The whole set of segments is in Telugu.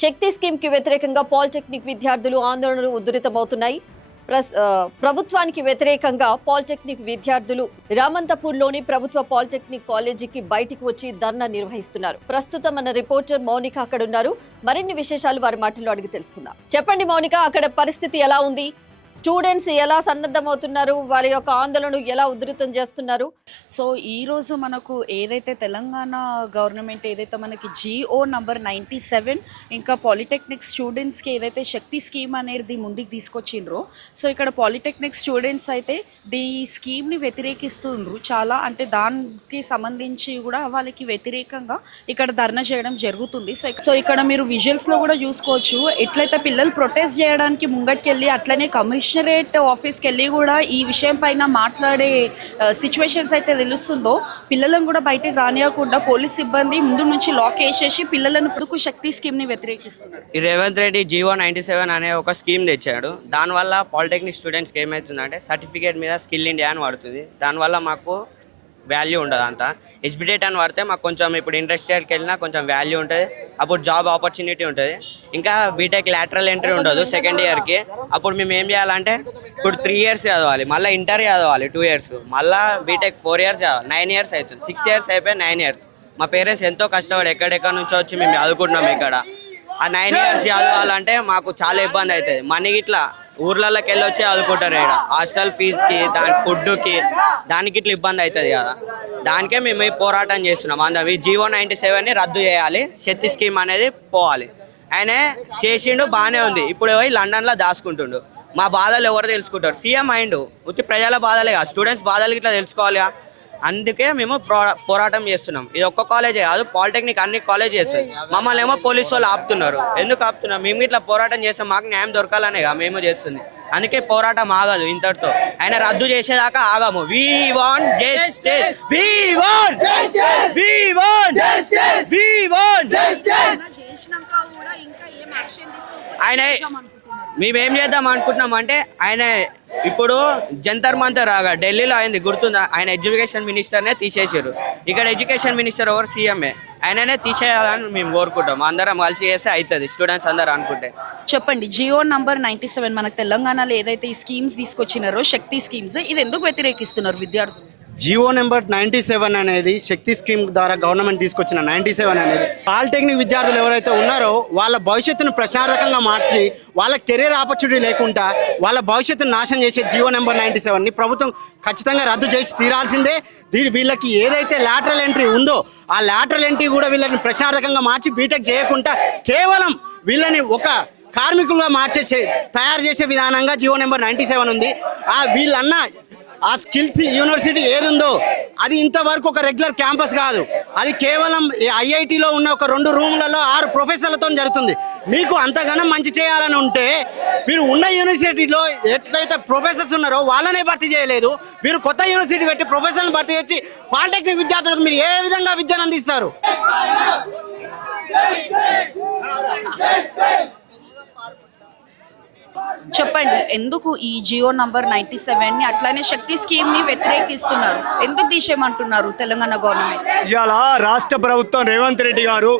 శక్తి స్కీమ్ కి వ్యతిరేకంగా పాలిటెక్నిక్ విద్యార్థులు ఆందోళనలు ఉధృతమవుతున్నాయి. ప్రభుత్వానికి వ్యతిరేకంగా పాలిటెక్నిక్ విద్యార్థులు రామంతపూర్లోని ప్రభుత్వ పాలిటెక్నిక్ కాలేజీకి బయటికి వచ్చి ధర్నా నిర్వహిస్తున్నారు. ప్రస్తుతం మన రిపోర్టర్ మౌనిక అక్కడ ఉన్నారు. మరిన్ని విశేషాలు వారి మాటల్లో అడిగి తెలుసుకుందాం. చెప్పండి మౌనిక, అక్కడ పరిస్థితి ఎలా ఉంది? స్టూడెంట్స్ ఎలా సన్నద్ధమవుతున్నారు? వారి యొక్క ఆందోళనను ఎలా ఉధృతం చేస్తున్నారు? సో ఈరోజు మనకు ఏదైతే తెలంగాణ గవర్నమెంట్ ఏదైతే మనకి GO నంబర్ 97 ఇంకా పాలిటెక్నిక్ స్టూడెంట్స్కి ఏదైతే శక్తి స్కీమ్ అనేది ముందుకు తీసుకొచ్చిండ్రో, సో ఇక్కడ పాలిటెక్నిక్ స్టూడెంట్స్ అయితే ఈ స్కీమ్ని వ్యతిరేకిస్తుండ్రు చాలా. అంటే దానికి సంబంధించి కూడా వాళ్ళకి వ్యతిరేకంగా ఇక్కడ ధర్నా చేయడం జరుగుతుంది. సో ఇక్కడ మీరు విజువల్స్లో కూడా చూసుకోవచ్చు, ఎట్లయితే పిల్లలు ప్రొటెస్ట్ చేయడానికి ముంగట్కెళ్ళి అట్లనే కమిషనరేట్ ఆఫీస్కి వెళ్ళి కూడా ఈ విషయం పైన మాట్లాడే సిచ్యువేషన్స్ అయితే తెలుస్తుందో, పిల్లలను కూడా బయటకు రానియకుండా పోలీస్ సిబ్బంది ముందు నుంచి లాక్ వేసేసి పిల్లలను పుడుకు శక్తి స్కీమ్ని వ్యతిరేకిస్తున్నారు. ఈ రేవంత్ రెడ్డి GO 97 అనే ఒక స్కీమ్ తెచ్చాడు. దానివల్ల పాలిటెక్నిక్ స్టూడెంట్స్కి ఏమవుతుందంటే సర్టిఫికేట్ మీద స్కిల్ ఇండియా అని పడుతుంది. దానివల్ల మాకు వాల్యూ ఉండదు. అంతా ఎస్బిటెట్ అని పడితే మాకు కొంచెం ఇప్పుడు ఇండస్ట్రియల్కి వెళ్ళినా కొంచెం వాల్యూ ఉంటుంది, అప్పుడు జాబ్ ఆపర్చునిటీ ఉంటుంది. ఇంకా బీటెక్ లాటరల్ ఎంట్రీ ఉండదు సెకండ్ ఇయర్కి. అప్పుడు మేము ఏం చేయాలంటే ఇప్పుడు 3 years చదవాలి, మళ్ళీ ఇంటర్ చదవాలి 2 years, మళ్ళీ బీటెక్ 4 years చదవాలి, 9 years అవుతుంది. 6 years అయిపోయి 9 years. మా పేరెంట్స్ ఎంతో కష్టపడి ఎక్కడెక్కడ నుంచో వచ్చి మేము చదువుకుంటున్నాం. ఇక్కడ ఆ 9 years చదవాలంటే మాకు చాలా ఇబ్బంది అవుతుంది. మనీ ఇట్లా ఊర్లలోకి వెళ్ళి వచ్చి చదువుకుంటారు. ఇక్కడ హాస్టల్ ఫీజుకి, దాని ఫుడ్కి, దానికి ఇట్లా ఇబ్బంది అవుతుంది కదా. దానికే మేము ఈ పోరాటం చేస్తున్నాం. అందరం ఈ GO 97ని రద్దు చేయాలి, శక్తి స్కీమ్ అనేది పోవాలి. ఆయన చేసిండు, బాగానే ఉంది. ఇప్పుడు పోయి లండన్లో దాచుకుంటుండు. మా బాధలు ఎవరు తెలుసుకుంటారు? సీఎం అయిండు, ఉత్తి ప్రజల బాధలే కాదు, స్టూడెంట్స్ బాధలు ఇట్లా తెలుసుకోవాలి. అందుకే మేము పోరాటం చేస్తున్నాం. ఇది ఒక్క కాలేజే కాదు, పాలిటెక్నిక్ అన్ని కాలేజ్ చేస్తాయి. మమ్మల్ని ఏమో పోలీసు వాళ్ళు ఆపుతున్నారు. ఎందుకు ఆపుతున్నారు? మేము ఇట్లా పోరాటం చేస్తాం, మాకు న్యాయం దొరకాలనే కదా మేము చేస్తుంది. అందుకే పోరాటం ఆగదు ఇంతటితో. ఆయన రద్దు చేసేదాకా ఆగము. We want justice. We want justice. We want justice. We want justice. ఆయన మేమేం చేద్దాం అనుకుంటున్నాం అంటే, ఆయన ఇప్పుడు జంతర్ మంతర్ రాగా ఢిల్లీలో అయింది గుర్తుందా? ఆయన ఎడ్యుకేషన్ మినిస్టర్నే తీసేసారు. ఇక్కడ ఎడ్యుకేషన్ మినిస్టర్ ఎవరు? సీఎంఏ. ఆయననే తీసేయాలని మేము కోరుకుంటాం. అందరం కలిసి చేస్తే అవుతుంది, స్టూడెంట్స్ అందరూ అనుకుంటే. చెప్పండి, GO నంబర్ 97 మనకు తెలంగాణలో ఏదైతే ఈ స్కీమ్స్ తీసుకొచ్చినారో శక్తి స్కీమ్స్, ఇది ఎందుకు వ్యతిరేకిస్తున్నారు విద్యార్థులు? GO నెంబర్ 97 అనేది శక్తి స్కీమ్ ద్వారా గవర్నమెంట్ తీసుకొచ్చిన 97 అనేది పాలిటెక్నిక్ విద్యార్థులు ఎవరైతే ఉన్నారో వాళ్ళ భవిష్యత్తును ప్రశాంతకంగా మార్చి వాళ్ళ కెరీర్ ఆపర్చునిటీ లేకుండా వాళ్ళ భవిష్యత్తును నాశనం చేసే GO నెంబర్ 97ని ప్రభుత్వం ఖచ్చితంగా రద్దు చేసి తీరాల్సిందే. వీళ్ళకి ఏదైతే లాటరల్ ఎంట్రీ ఉందో ఆ లాటరల్ ఎంట్రీ కూడా వీళ్ళని ప్రశాంతకంగా మార్చి బీటెక్ చేయకుండా కేవలం వీళ్ళని ఒక కార్మికులుగా తయారు చేసే విధానంగా GO నెంబర్ 97 ఉంది. వీళ్ళన్న ఆ స్కిల్స్ యూనివర్సిటీ ఏదుందో అది ఇంతవరకు ఒక రెగ్యులర్ క్యాంపస్ కాదు, అది కేవలం IITలో ఉన్న ఒక 2 రూమ్లలో 6 ప్రొఫెసర్లతో జరుగుతుంది. మీకు అంతగానం మంచి చేయాలని ఉంటే మీరు ఉన్న యూనివర్సిటీలో ఎట్లయితే ప్రొఫెసర్స్ ఉన్నారో వాళ్ళనే భర్తీ చేయలేదు. మీరు కొత్త యూనివర్సిటీ పెట్టి ప్రొఫెసర్ని భర్తీ చేసి పాలిటెక్నిక్ విద్యార్థులకు మీరు ఏ విధంగా విద్యను అందిస్తారు? చెప్పండి, ఎందుకు ఈ GO నంబర్ 97ని అట్లానే శక్తి స్కీమ్ని వ్యతిరేకిస్తున్నారు? ఎందుకు తీసేయమంటున్నారు తెలంగాణ గవర్నమెంట్? ఇలా రాష్ట్ర ప్రభుత్వం రేవంత్ రెడ్డి గారు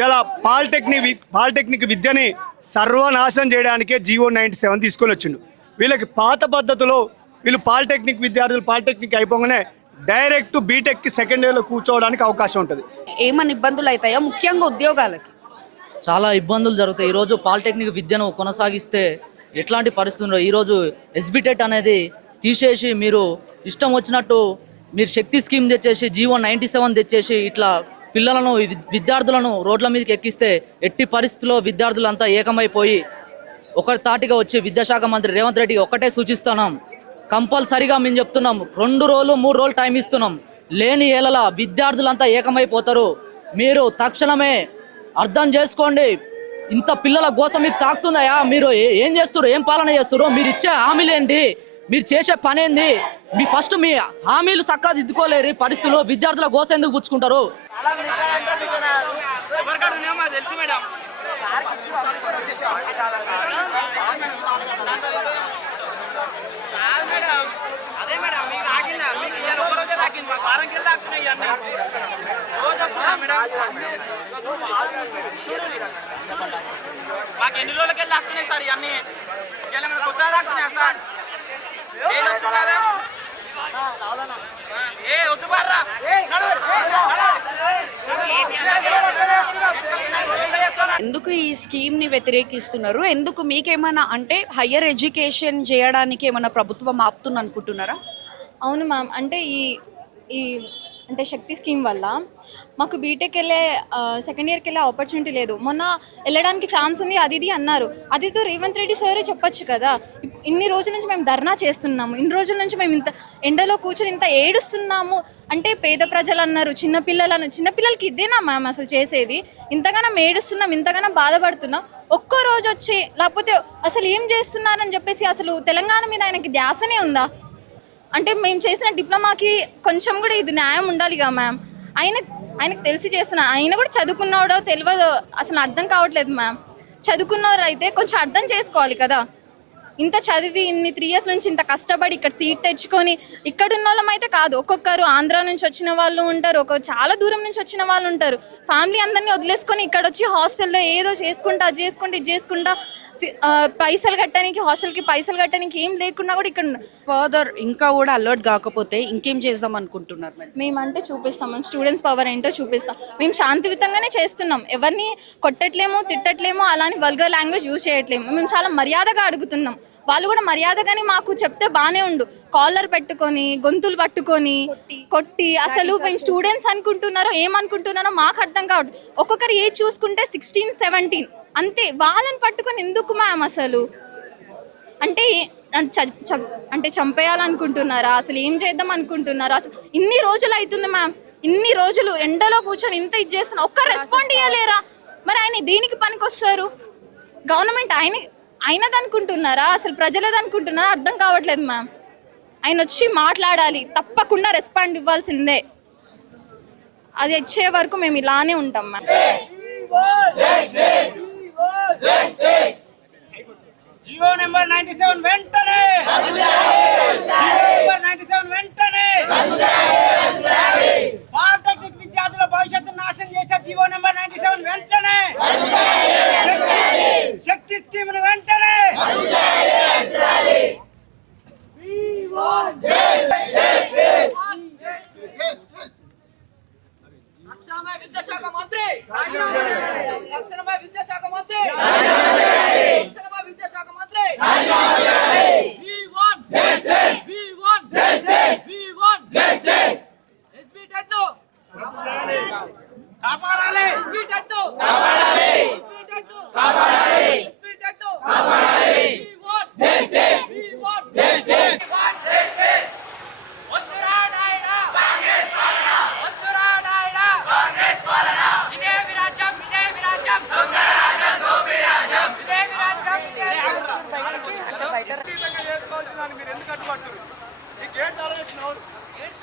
ఇలా పాలిటెక్నిక్ విద్యని సర్వనాశనం చేయడానికే GO 97 తీసుకొని వచ్చిండు. వీళ్ళకి పాత పద్ధతిలో వీళ్ళు పాలిటెక్నిక్ విద్యార్థులు పాలిటెక్నిక్ అయిపోగానే డైరెక్ట్ బీటెక్కి సెకండ్ ఇయర్లో కూర్చోవడానికి అవకాశం ఉంటుంది. ఏమన్నా ఇబ్బందులు అవుతాయో ముఖ్యంగా ఉద్యోగాలకి? చాలా ఇబ్బందులు జరుగుతాయి. ఈరోజు పాలిటెక్నిక్ విద్యను కొనసాగిస్తే ఎట్లాంటి పరిస్థితుల్లో ఈరోజు ఎస్బిటెట్ అనేది తీసేసి మీరు ఇష్టం వచ్చినట్టు మీరు శక్తి స్కీమ్ తెచ్చేసి GO 97 తెచ్చేసి ఇట్లా పిల్లలను విద్యార్థులను రోడ్ల మీదకి ఎక్కిస్తే ఎట్టి పరిస్థితుల్లో విద్యార్థులంతా ఏకమైపోయి ఒక తాటిగా వచ్చి విద్యాశాఖ మంత్రి రేవంత్ రెడ్డి ఒక్కటే సూచిస్తున్నాం, కంపల్సరిగా మేము చెప్తున్నాం, 2 రోజులు 3 రోజులు టైం ఇస్తున్నాం. లేని ఏళ్ళ విద్యార్థులంతా ఏకమైపోతారు. మీరు తక్షణమే అర్థం చేసుకోండి. ఇంత పిల్లల కోసం మీకు తాకుతుందయా? మీరు ఏం చేస్తారు? ఏం పాలన చేస్తారు? మీరు ఇచ్చే హామీలేంటి? మీరు చేసే పని ఏంది? మీ హామీలు చక్కగా దిద్దుకోలేరు పరిస్థితుల్లో విద్యార్థుల గోస ఎందుకు పుచ్చుకుంటారు? తాకింది మాకు వారం కింద తాకుతున్నాయి ఇవన్నీ రోజు వస్తున్నా మేడం మాకు ఎన్ని రోజులకి వెళ్ళి తాకుతున్నాయి సార్ ఇవన్నీ ఇలా మనకు కొత్తగా తాకుతున్నాయా సార్ ఏళ్ళు వచ్చు కదా ఏ వద్దు బార్రా ఎందుకు ఈ స్కీమ్ని వ్యతిరేకిస్తున్నారు? ఎందుకు మీకేమైనా అంటే హయ్యర్ ఎడ్యుకేషన్ చేయడానికి ఏమైనా ప్రభుత్వం ఆపుతుంది అనుకుంటున్నారా? అవును మ్యామ్, అంటే ఈ అంటే శక్తి స్కీమ్ వల్ల మాకు బీటెక్ వెళ్ళే సెకండ్ ఇయర్కి వెళ్ళే ఆపర్చునిటీ లేదు. మొన్న వెళ్ళడానికి ఛాన్స్ ఉంది అది ఇది అన్నారు. అదితో రేవంత్ రెడ్డి సారే చెప్పొచ్చు కదా. ఇన్ని రోజుల నుంచి మేము ధర్నా చేస్తున్నాము, ఇన్ని రోజుల నుంచి మేము ఇంత ఎండలో కూర్చొని ఇంత ఏడుస్తున్నాము అంటే పేద ప్రజలు అన్నారు, చిన్నపిల్లలకి ఇదేనా మ్యామ్ అసలు చేసేది? ఇంతగానో ఏడుస్తున్నాం, ఇంతగానో బాధపడుతున్నాం. ఒక్కో రోజు వచ్చి లేకపోతే అసలు ఏం చేస్తున్నారని చెప్పేసి అసలు తెలంగాణ మీద ఆయనకి ధ్యాసనే ఉందా? అంటే మేము చేసిన డిప్లొమాకి కొంచెం కూడా ఇది న్యాయం ఉండాలిగా మ్యామ్. ఆయనకు తెలిసి చేస్తున్నా, ఆయన కూడా చదువుకున్నాడో తెలియదో అసలు అర్థం కావట్లేదు మ్యామ్. చదువుకున్నవారు అయితే కొంచెం అర్థం చేసుకోవాలి కదా. ఇంత చదివి ఇన్ని 3 years నుంచి ఇంత కష్టపడి ఇక్కడ సీట్ తెచ్చుకొని ఇక్కడ ఉన్న వాళ్ళం అయితే కాదు. ఒక్కొక్కరు ఆంధ్ర నుంచి వచ్చిన వాళ్ళు ఉంటారు, చాలా దూరం నుంచి వచ్చిన వాళ్ళు ఉంటారు. ఫ్యామిలీ అందరినీ వదిలేసుకొని ఇక్కడ వచ్చి హాస్టల్లో ఏదో చేసుకుంటా అది చేసుకుంటా ఇది చేసుకుంటా పైసలు కట్టడానికి, హాస్టల్కి పైసలు కట్టడానికి ఏం లేకున్నా కూడా ఇక్కడ ఫర్దర్ ఇంకా కూడా అలర్ట్ కాకపోతే ఇంకేం చేద్దాం అనుకుంటున్నారు? మేమంటే చూపిస్తాం, మేము స్టూడెంట్స్ పవర్ ఏంటో చూపిస్తాం. మేము శాంతియుతంగానే చేస్తున్నాం, ఎవరిని కొట్టట్లేము తిట్టట్లేము, అలాని వల్గర్ లాంగ్వేజ్ యూజ్ చేయట్లేము. మేము చాలా మర్యాదగా అడుగుతున్నాం. వాళ్ళు కూడా మర్యాదగానే మాకు చెప్తే బాగానే ఉండు. కాలర్ పెట్టుకొని గొంతులు పట్టుకొని కొట్టి అసలు మేము స్టూడెంట్స్ అనుకుంటున్నారో ఏమనుకుంటున్నారో మాకు అర్థం కావద్దు. ఒక్కొక్కరు ఏజ్ చూసుకుంటే 16, 17 అంతే. వాళ్ళని పట్టుకొని ఎందుకు మ్యామ్ అసలు? అంటే చంపేయాలనుకుంటున్నారా? అసలు ఏం చేద్దాం అనుకుంటున్నారా? అసలు ఇన్ని రోజులు అవుతుంది మ్యామ్, ఇన్ని రోజులు ఎండలో కూర్చొని ఇంత ఇది చేస్తున్నా, ఒక్క రెస్పాండ్ ఇవ్వలేరా? మరి ఆయన దేనికి పనికి వస్తారు? గవర్నమెంట్ ఆయనది అనుకుంటున్నారా అసలు ప్రజలది అనుకుంటున్నారా? అర్థం కావట్లేదు మ్యామ్. ఆయన వచ్చి మాట్లాడాలి, తప్పకుండా రెస్పాండ్ ఇవ్వాల్సిందే. అది వచ్చే వరకు మేము ఇలానే ఉంటాం మ్యామ్. జియో నెంబర్ 97 వెంటనే, జియో నెంబర్ 97 వెంటనే, పాలిటెక్నిక్ విద్యార్థుల భవిష్యత్తును నాశనం చేసే జియో నెంబర్ 97 వెంటనే, శక్తి స్కీమ్ వెంటనే. విద్యాశాఖ మంత్రి విద్యాశాఖ మంత్రి విద్యాశాఖ మంత్రి కాపాడాలి, మీరు ఎందుకు అడ్డుపడుతున్నారు? ఈ గేట్ ఆలోచిస్తున్నారు, గేట్